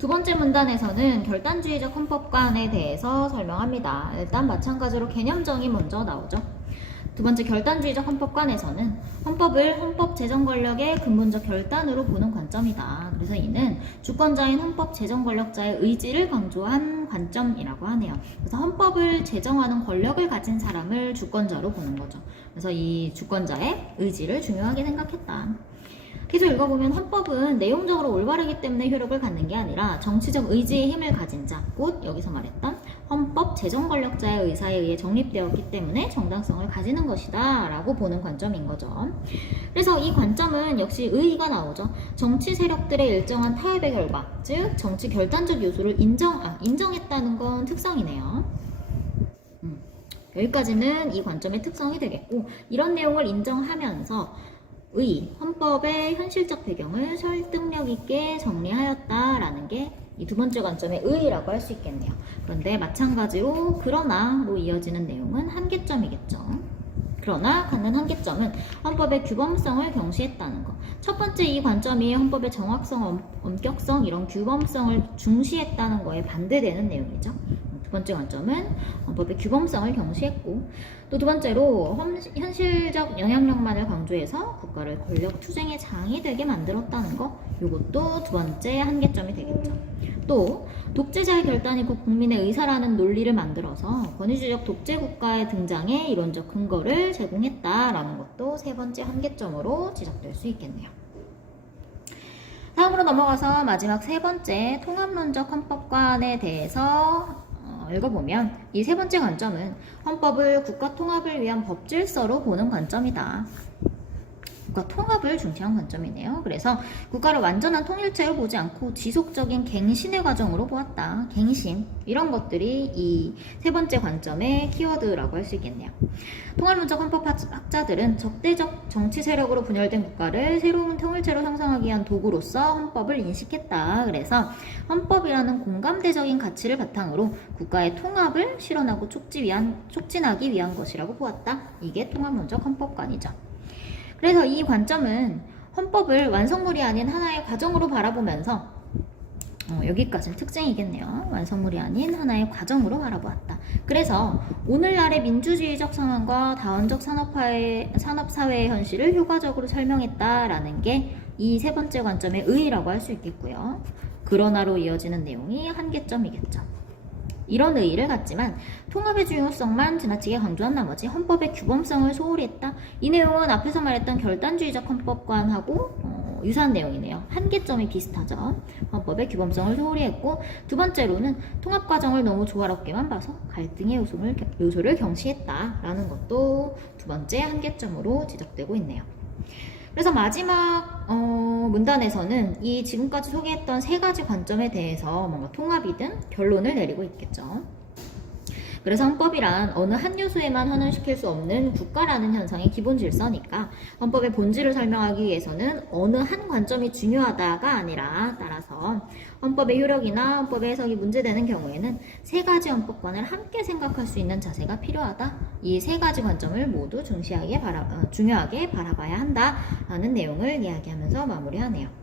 두 번째 문단에서는 결단주의적 헌법관에 대해서 설명합니다. 일단 마찬가지로 개념 정의 먼저 나오죠. 두 번째 결단주의적 헌법관에서는 헌법을 헌법 제정 권력의 근본적 결단으로 보는 관점이다. 그래서 이는 주권자인 헌법 제정 권력자의 의지를 강조한 관점이라고 하네요. 그래서 헌법을 제정하는 권력을 가진 사람을 주권자로 보는 거죠. 그래서 이 주권자의 의지를 중요하게 생각했다. 계속 읽어보면 헌법은 내용적으로 올바르기 때문에 효력을 갖는 게 아니라 정치적 의지의 힘을 가진 자, 곧 여기서 말했던 헌법 제정 권력자의 의사에 의해 정립되었기 때문에 정당성을 가지는 것이다 라고 보는 관점인 거죠. 그래서 이 관점은 역시 의의가 나오죠. 정치 세력들의 일정한 타협의 결과, 즉 정치 결단적 요소를 인정했다는 건 특성이네요. 여기까지는 이 관점의 특성이 되겠고, 이런 내용을 인정하면서 헌법의 현실적 배경을 설득력 있게 정리하였다라는 게 이 두 번째 관점의 의의라고 할 수 있겠네요. 그런데 마찬가지로 그러나로 이어지는 내용은 한계점이겠죠. 그러나 갖는 한계점은 헌법의 규범성을 경시했다는 것. 첫 번째 이 관점이 헌법의 정확성, 엄격성 이런 규범성을 중시했다는 거에 반대되는 내용이죠. 두 번째 관점은 헌법의 규범성을 경시했고, 또 두 번째로 현실적 영향력만을 강조해서 국가를 권력 투쟁의 장이 되게 만들었다는 거, 이것도 두 번째 한계점이 되겠죠. 또 독재자의 결단이 곧 국민의 의사라는 논리를 만들어서 권위주의적 독재 국가의 등장에 이론적 근거를 제공했다라는 것도 세 번째 한계점으로 지적될 수 있겠네요. 다음으로 넘어가서 마지막 세 번째 통합론적 헌법관에 대해서 읽어보면 이 세 번째 관점은 헌법을 국가 통합을 위한 법질서로 보는 관점이다. 국가 통합을 중시한 관점이네요. 그래서 국가를 완전한 통일체로 보지 않고 지속적인 갱신의 과정으로 보았다. 갱신, 이런 것들이 이 세 번째 관점의 키워드라고 할 수 있겠네요. 통합론적 헌법학자들은 적대적 정치 세력으로 분열된 국가를 새로운 통일체로 형성하기 위한 도구로서 헌법을 인식했다. 그래서 헌법이라는 공감대적인 가치를 바탕으로 국가의 통합을 실현하고 촉진하기 위한 것이라고 보았다. 이게 통합론적 헌법관이죠. 그래서 이 관점은 헌법을 완성물이 아닌 하나의 과정으로 바라보면서 여기까지는 특징이겠네요. 완성물이 아닌 하나의 과정으로 바라보았다. 그래서 오늘날의 민주주의적 상황과 다원적 산업사회의 현실을 효과적으로 설명했다라는 게 이 세 번째 관점의 의의라고 할 수 있겠고요. 그러나로 이어지는 내용이 한계점이겠죠. 이런 의의를 갖지만 통합의 중요성만 지나치게 강조한 나머지 헌법의 규범성을 소홀히 했다. 이 내용은 앞에서 말했던 결단주의적 헌법관하고 유사한 내용이네요. 한계점이 비슷하죠. 헌법의 규범성을 소홀히 했고, 두 번째로는 통합 과정을 너무 조화롭게만 봐서 갈등의 요소를 경시했다라는 것도 두 번째 한계점으로 지적되고 있네요. 그래서 마지막 문단에서는 이 지금까지 소개했던 세 가지 관점에 대해서 뭔가 통합이든 결론을 내리고 있겠죠. 그래서 헌법이란 어느 한 요소에만 환원시킬 수 없는 국가라는 현상의 기본 질서니까 헌법의 본질을 설명하기 위해서는 어느 한 관점이 중요하다가 아니라, 따라서 헌법의 효력이나 헌법의 해석이 문제되는 경우에는 세 가지 헌법관을 함께 생각할 수 있는 자세가 필요하다. 이 세 가지 관점을 모두 중요하게 바라봐야 한다라는 내용을 이야기하면서 마무리하네요.